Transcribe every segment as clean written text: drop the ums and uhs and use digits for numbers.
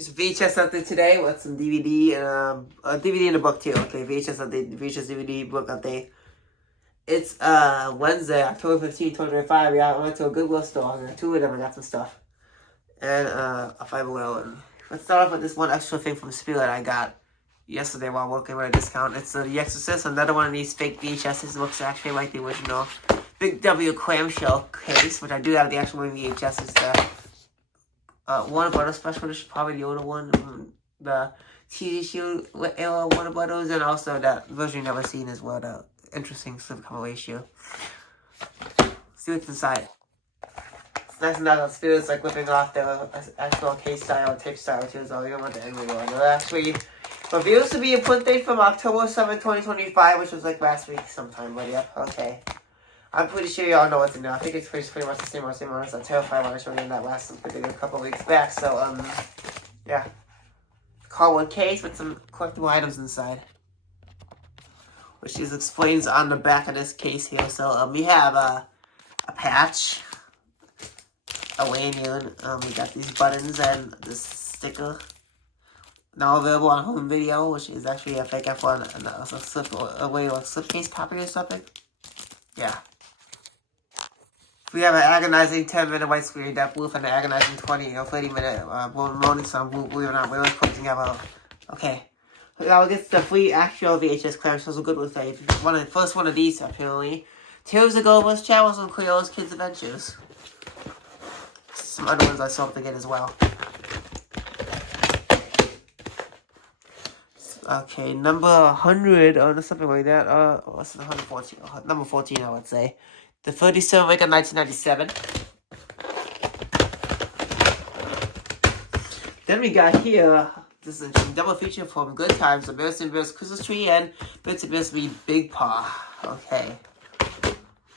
Here's VHS update today with some DVD and a DVD and a book too. Okay, VHS update, VHS DVD book update. It's Wednesday, October 15th, 2025. Yeah, I went to a Goodwill store. I got two of them. I got some stuff and a $5 Let's start off with this one extra thing from Spirit I got yesterday while working with a discount. It's The Exorcist, another one of these fake VHSs. Looks actually like the original Big W clamshell case, which I do have the actual VHS. It's the Warner Brothers special edition, probably the older one, the TV show era Warner Brothers, and also that version you've never seen as well, the interesting slipcover ratio. See what's inside. It's nice and not on Spirit. It's like ripping off the actual case style, tape style too, so you don't want the angry one. It actually reveals to be a print date from October 7, 2025, which was like last week sometime, but yep, okay. I'm pretty sure you all know what's in there. I think it's pretty much the same one as the Terrified one I showed you in that last video a couple weeks back. So, yeah. Cardboard case with some collectible items inside, which is explains on the back of this case here. So, we have a patch, a lanyard. We got these buttons and this sticker. Now available on home video, which is actually a fake F1 and a slipcase copy or something. Yeah. We have an agonizing 10-minute white screen depth booth and an agonizing 30-minute rolling sound booth. We're not really putting together. Okay. Now we'll get the free actual VHS clamshells. So good with the first one of these, apparently. 2 years ago was Channels and Creole's Kids Adventures. Some other ones I still have to get as well. Okay, number 100 or something like that. What's the 114? Number 14, I would say. The 37 week of 1997. Then we got here, this is a double feature from Good Times, the Bears and Bears Christmas Tree and Bears and Bears Big Paw. Okay.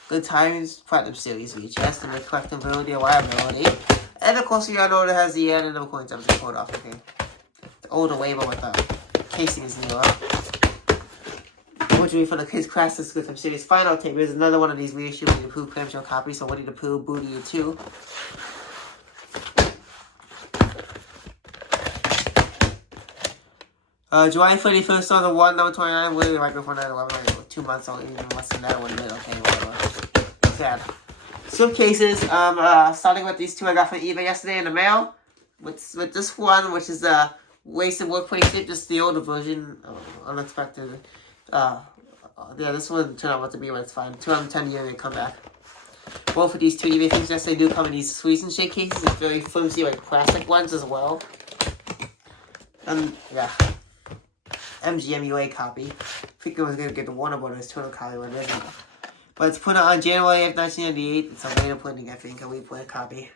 Good Times Platinum Series VHS, the collectability, reliability. And of course, we all know it has the end and the coins I'm pulled off. Okay. The older label with the casing is newer. Which we for the Kids Classics Good Time Series final tape. Here's another one of these reissued Winnie the Pooh clamshell copies. So Winnie the Pooh, Booty 2. July 31st on the 1, number 29, really right before 9/11, like 2 months old, even less than that one, okay, whatever. Sad. Suitcases, starting with these two I got from eBay yesterday in the mail. With this one, which is a wasted workplace tape, just the older version, unexpected. Yeah, this one turned out what to be, but it's fine. 210 year they come back. Both of these two eBay things, yes, they do come in these squeeze and shake cases. It's very flimsy, like plastic ones as well. And yeah, MGM UA copy. I think I was gonna get the Warner Brothers total copy, but it isn't. But it's put out on January of 1998. It's a later printing, I think, a replay copy.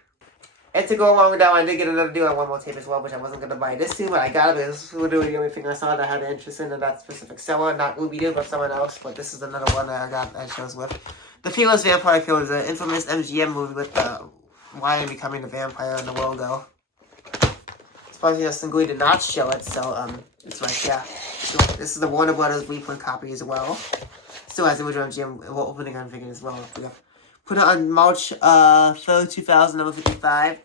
And to go along with that one, I did get another deal on one more tape as well, which I wasn't going to buy this too, but I got it because this was literally the only thing I saw that I had interest in that specific seller, not Ruby did, but someone else, but this is another one that I got that shows with. The Fearless Vampire Killer is an infamous MGM movie with Ryan becoming the vampire in the logo. Surprisingly, did not show it, so, it's like, yeah. So this is the Warner Brothers reprint copy as well. Still has the original MGM opening on figure as well. Yeah. Put it on March 3rd, 2000, number 55.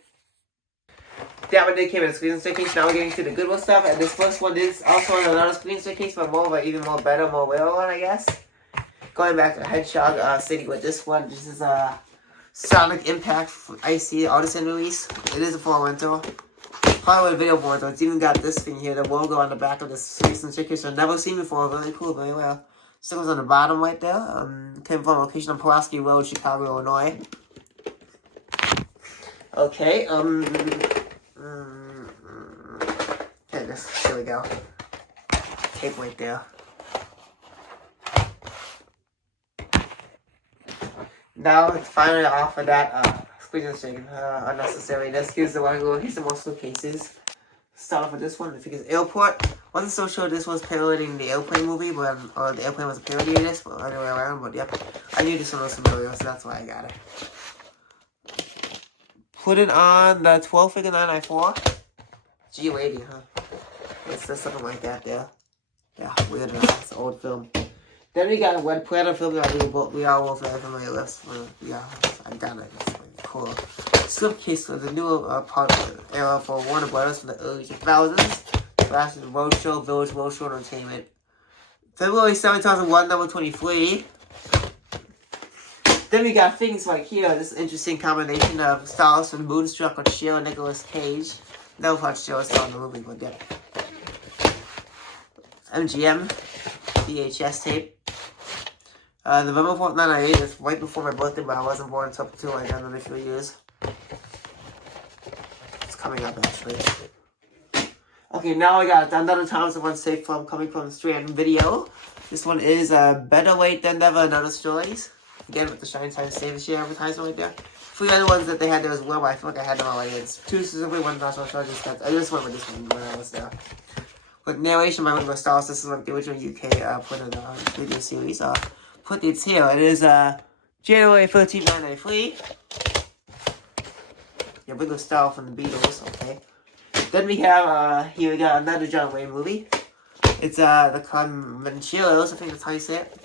That one did came in a screen staircase. Now we're getting to the Goodwill stuff. And this first one is also in another screen staircase, but more of an even more better, more rare one, I guess. Going back to Hedgehog City with this one. This is a Sonic Impact IC Artisan release. It is a full rental. Probably with a video board, though. It's even got this thing here, the logo on the back of this screen staircase. I've never seen before. Really cool, very well. Stickers on the bottom right there. Came from a location on Pulaski Road, Chicago, Illinois. Okay, okay, here we go. Tape right there. Now it's finally off of that squeeze and shake, unnecessariness. Here's the more suitcases. Start off with this one. I think it's Airport. Wasn't so sure this was parodying the Airplane movie, but or the Airplane was a parody of this, but other way around. But yep, I knew this one was familiar, so that's why I got it. Put it on the 12 figure 994. G80, huh? It's just something like that there. Yeah, weird enough. It's an old film. Then we got a Red Platter film that we all were very familiar with. Yeah, I got it. cool. Slipcase was the new part of the era for Warner Brothers from the early 2000s. Flash Roadshow, Village Roadshow Entertainment. February 7, 2001, number 23. Then we got things like here, this interesting combination of styles from Moonstruck with Cher and Nicolas Cage. Never thought Cher was in the movie, but yeah. MGM, VHS tape. November 4th, 1998, it's right before my birthday, but I wasn't born until like another few years. It's coming up actually. Okay, now I got another Thomas and One Safe from coming from Strand Video. This one is Better Late Than Never, Another Stories. Again with the Shine Time Save the Share advertisement right there. 3 other ones that they had there as well, but I feel like I had them already. It's 2 specifically, one not so sure. I just went with this one when I was there. With narration by Ringo Starr, this is like the original UK put in the video series. Put it here. It is January 13, 1993. Yeah, Ringo Starr from the Beatles. Okay. Then we have here we got another John Wayne movie. It's the Conventillos, I think that's how you say it.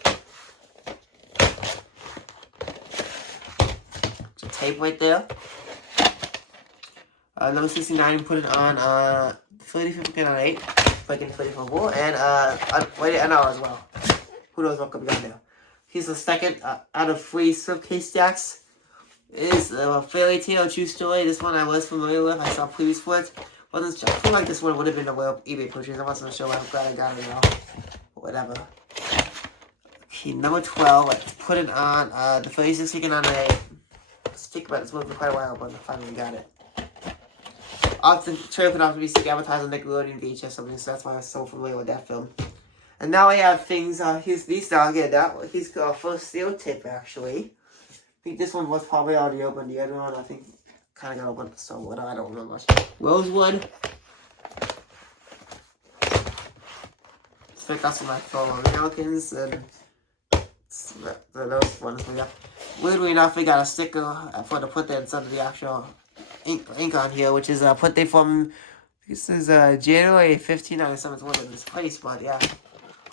Tape right there. Number 69, put it on 35th on 8, like in 34, and rated NR as well. Who knows what could be on there. Here's the second out of 3 slipcase stacks. It is a fairy tale true story. This one I was familiar with. I saw previews for it. I feel like this one would have been a well eBay purchase. I wasn't sure. I'm glad I got it now. Whatever. Okay, number 12. Let's put it on the 36 weekend on 8. Think about this movie for quite a while, but I finally got it. Often, trailer could often be sick advertised on Nickelodeon, VHS, something, so that's why I was so familiar with that film. And now I have things, here's these down here, he's first steel tip, actually. I think this one was probably already open, the other one, I think, kind of got open, so what, I don't remember much. Rosewood. Pick up some like fellow Americans, and those ones, yeah. Weirdly enough, we got a sticker for to put that inside of the actual ink on here, which is put there from, this is January 15, 1997. It's one in this place, but yeah.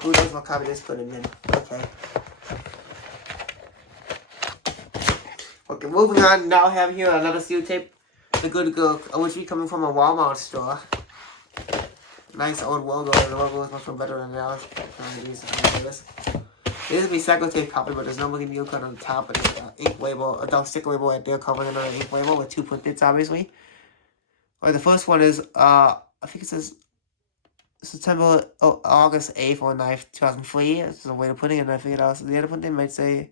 Who knows what copy this could have been. Okay. Okay, moving on. Now I have here another steel tape. The Good Girl, which is coming from a Walmart store. Nice old logo. The logo is much more better than now. This is a recycled tape copy, but there's no looking new cut on the top, and it's ink label, a dark sticker label right there covering another ink label with 2 printed, obviously. Or the first one is, I think it says August 8th or 9th, 2003. That's a way to put it, and I figured out the other one they might say.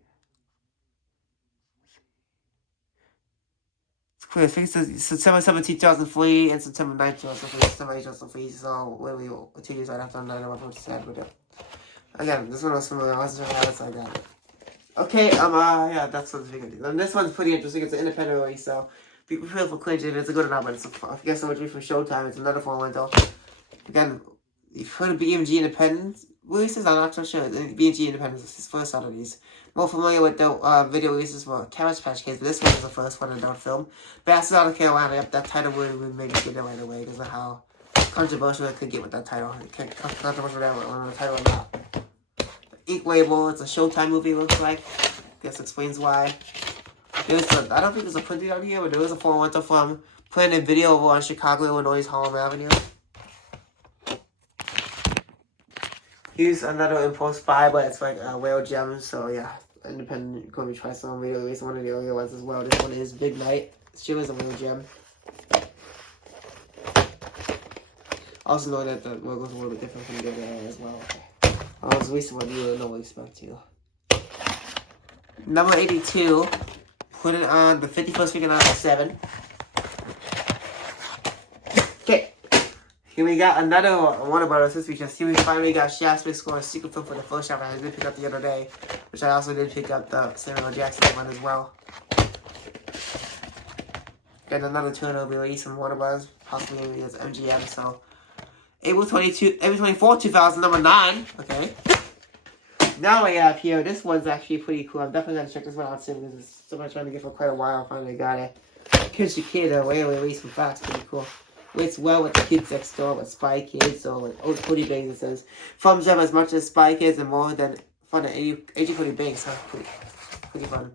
It's clear. I think it says September 17, 2003 and September 9th, 2003, September 8, 2003. So, literally 2 years right after 9/11, which is sad, but yeah. Again, this one was familiar. I wasn't sure how that's like that. Okay, yeah, that's what's big deal. And this one's pretty interesting. It's an independent release, so be prepared for cringe if it's a good or not, but it's I guess so much from Showtime. It's another form rental. Again, you've heard of BMG Independent releases? I'm not so sure. BMG Independent is his first out of these. More familiar with the video releases for Cabbage Patch Kids, but this one is the first one in our film. Bastards Out of Carolina, yep, that title would maybe get it right away because of how controversial it could get with that title. It can't controversial that one, the title or not. Ink label, it's a Showtime movie, looks like. This explains why. I don't think there's a printing out here, but there is a form rental from Planet Video over on Chicago, Illinois, Harlem Avenue. Here's another impulse buy, but it's like whale gems, so yeah. Independent, going to try some video release. One of the earlier ones as well. This one is Big Night. She was a whale gem. Also know that the logo's a little bit different from the other area as well. I was recent one, you don't know what to expect to. Number 82, put it on the 51st weekend on 7. Okay, here we got another one about us this week. Here we finally got Shaft's Big Score, a secret film for the first Shaft I did pick up the other day, which I also did pick up the Samuel Jackson one as well. Got another Turner release from Warner Bros. Possibly as MGM, so. April 24, 2000, number 9. Okay. Now I have here, this one's actually pretty cool. I'm definitely going to check this one out soon because it's something I'm trying to get for quite a while. I finally got it. Kids to Kid, a way release from Fox. Pretty cool. It's well with the kids next door, with Spy Kids, or with Old Cody Bangs. It says, thumbs up as much as Spy Kids and more than fun at Agent Cody Bangs. Huh? Pretty fun.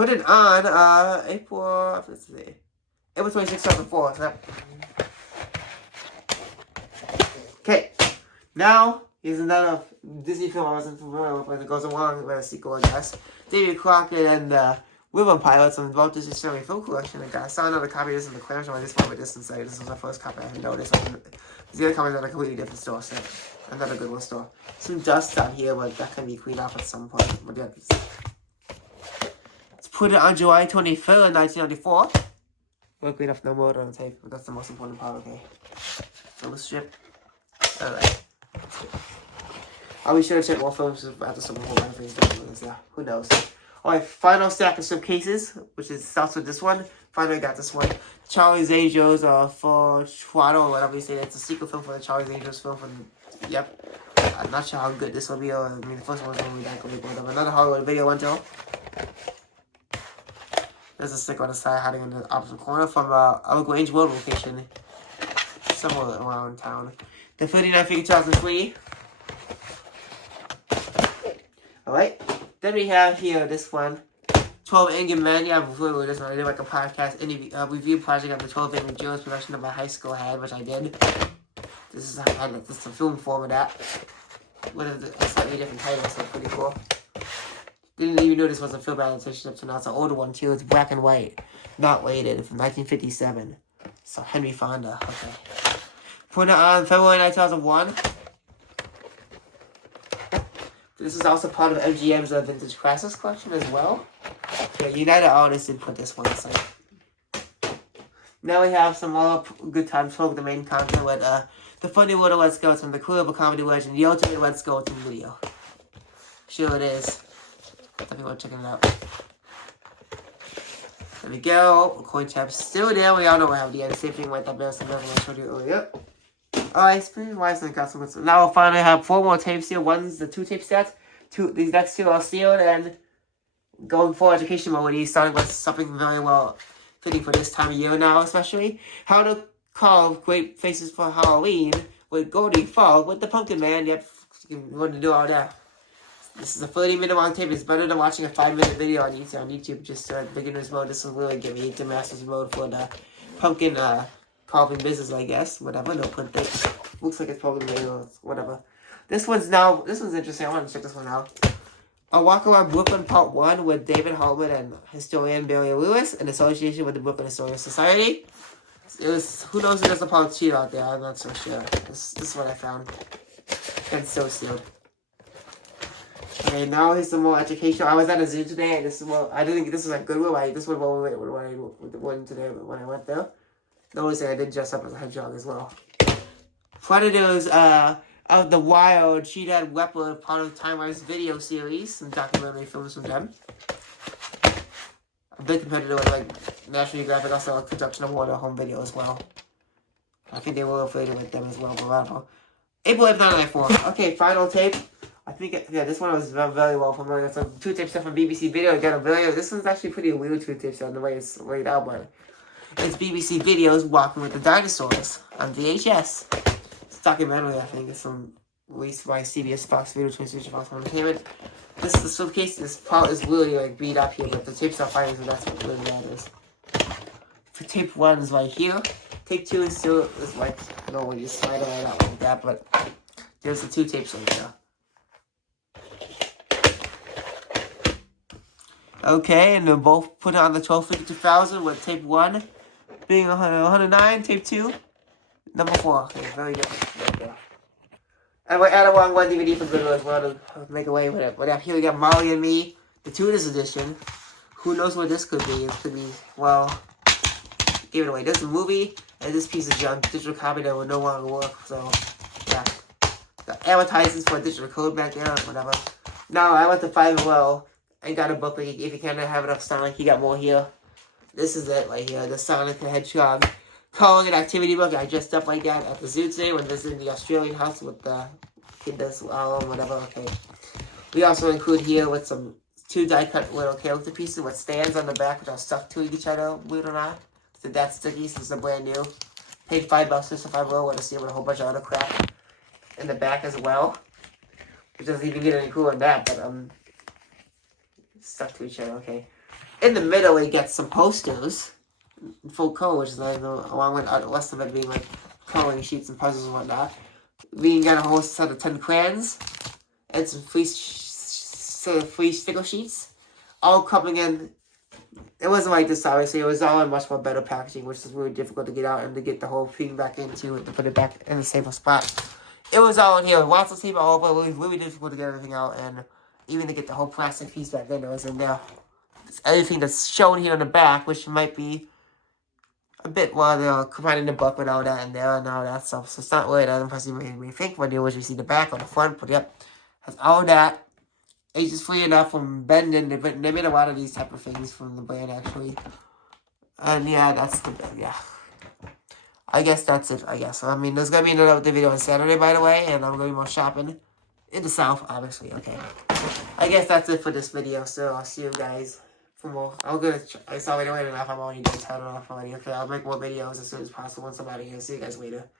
Put it on April 26, 2004. So okay, now here's another Disney film I wasn't familiar with, but it goes along with a sequel, I guess. David Crockett and River Pirates on Walt Disney Family Film Collection. I saw another copy of this in the clearance room. I just went with this inside. This was the first copy I had noticed. The other copies are at a completely different store, so another good one store. Some dust out here, but that can be cleaned off at some point. But yeah, let's put it on July 23rd, 1994. We'll clean off no more on tape, but that's the most important part, okay? Film strip. Alright. I'll be sure to check more films after some more things. Yeah, who knows? Alright, final stack of some cases, which starts with this one. Finally got this one. Charlie's Angels for Toronto, or whatever you say. It's a sequel film for the Charlie's Angels film. Yep. I'm not sure how good this will be. I mean, the first one was only that good, but another Hollywood video rental. There's a sticker on the side hiding in the opposite corner from Grange Road location. Somewhere around town. The 39 figure 2003. Alright. Then we have here this one. 12 Angry Men. Yeah, before we this one, I did like a podcast review project of the 12 Angry Joes production that my high school had, which I did. This is a film form of that. With a slightly different title, so pretty cool. Didn't even know this was a film adaptation up to now. It's an older one too. It's black and white, not weighted, from 1957. So Henry Fonda. Okay. Put it on February 2001. This is also part of MGM's Vintage Classics collection as well. Okay, United Artists did put this one aside. Now we have some more good times for the main content with the funny little Let's Go from the cool comedy legend, the ultimate Let's Go to Leo. Sure it is. Definitely want to check it out. There we go. Coin tab still there. We all know we have the same thing with that bear I showed you earlier. Alright, spinning wise and got some. Now we'll finally have 4 more tapes here. One's the 2 tape sets. These next 2 are sealed, and going for education mode, he's starting with something very well fitting for this time of year now, especially. How to carve great faces for Halloween with Goldie Fog with the Pumpkin Man. Yep, you can want to do all that. This is a 30-minute long tape. It's better than watching a 5-minute video on YouTube. Just beginner's mode. This will really give me the master's mode for the pumpkin carving business, I guess. Whatever. No put this. Looks like it's probably made or whatever. This one's interesting. I want to check this one out. A Walk Around Brooklyn Part 1 with David Hartman and historian Barry Lewis in association with the Brooklyn Historical Society. It was, who knows if there's a part 2 out there. I'm not so sure. This is what I found. And so sealed. Okay, now here's some more educational. I was at a zoo today, and this is what I didn't think this was a good one. This was what I went today when I went there. Notice I did dress up as a hedgehog as well. Predators of the Wild, Cheetah Leopard, part of Time Warner's video series, some documentary films from them. A big competitor with like National Geographic, also a production of Water Home Video as well. I think they were affiliated with them as well, but whatever. April 8th, 1994. Okay, final tape. I think, this one was very well familiar. It's a 2-tape stuff from BBC Video. Again, a video. This one's actually pretty weird 2-tape stuff in the way it's laid out, but it's BBC Videos Walking with the Dinosaurs on VHS. It's a documentary, I think. It's released by CBS, Fox Video, 20th Century Fox Entertainment. This is the slipcase. This part is really like beat up here, but the tapes are fine, so that's what really matters. For tape 1 is right here. Tape 2 is still like, I don't know when you slide it right out like that, but there's the 2 tapes right there. Okay, and they're both put on the 1250-2000 with tape 1 being 109, tape 2, number 4. Okay, very different. Yeah. And we add along 1 DVD for Goodwill as well to make away with it. But here we got Molly and Me, the Tudors edition. Who knows what this could be? It could be, well, give it away. There's a movie, and this piece of junk, digital copy that will no longer work, so, yeah. The advertisements for digital code back there, or whatever. Now, I went to 5-Well. I got a book, if you can't have enough Sonic, you got more here. This is it right here, the Sonic the Hedgehog calling an activity book. I dressed up like that at the zoo today when visiting the Australian house with the kid does whatever, okay. We also include here with some 2 die-cut little character pieces with stands on the back which are stuck to each other, believe it or not. So that's sticky, since they're brand new. Paid $5 just if I will, want to see with a whole bunch of other crap in the back as well. Which doesn't even get any cooler than that, but stuck to each other, okay. In the middle, we get some posters, full color, which is nice, along with the rest of it being like coloring sheets and puzzles and whatnot. We got a whole set of 10 crayons and some free sticker sheets, all coming in. It wasn't like this, obviously. It was all in much more better packaging, which is really difficult to get out and to get the whole thing back into and to put it back in a safer spot. It was all in here. Lots of tape all over. It was really difficult to get everything out, and even to get the whole plastic piece back in, it was in there. It's everything that's shown here in the back, which might be a bit while they're combining the book with all that in there and all that stuff. So it's not really that impressive when you think when you see the back or the front, but yep, has all that. It's just free enough from bending. They made a lot of these type of things from the brand, actually. And yeah, I guess that's it, I guess. I mean, there's going to be another video on Saturday, by the way, and I'm going to be more shopping in the South, obviously, okay. I guess that's it for this video, so I'll see you guys for more. I saw it enough, I'm already done turning off already, okay. I'll make more videos as soon as possible once I'm out of here. See you guys later.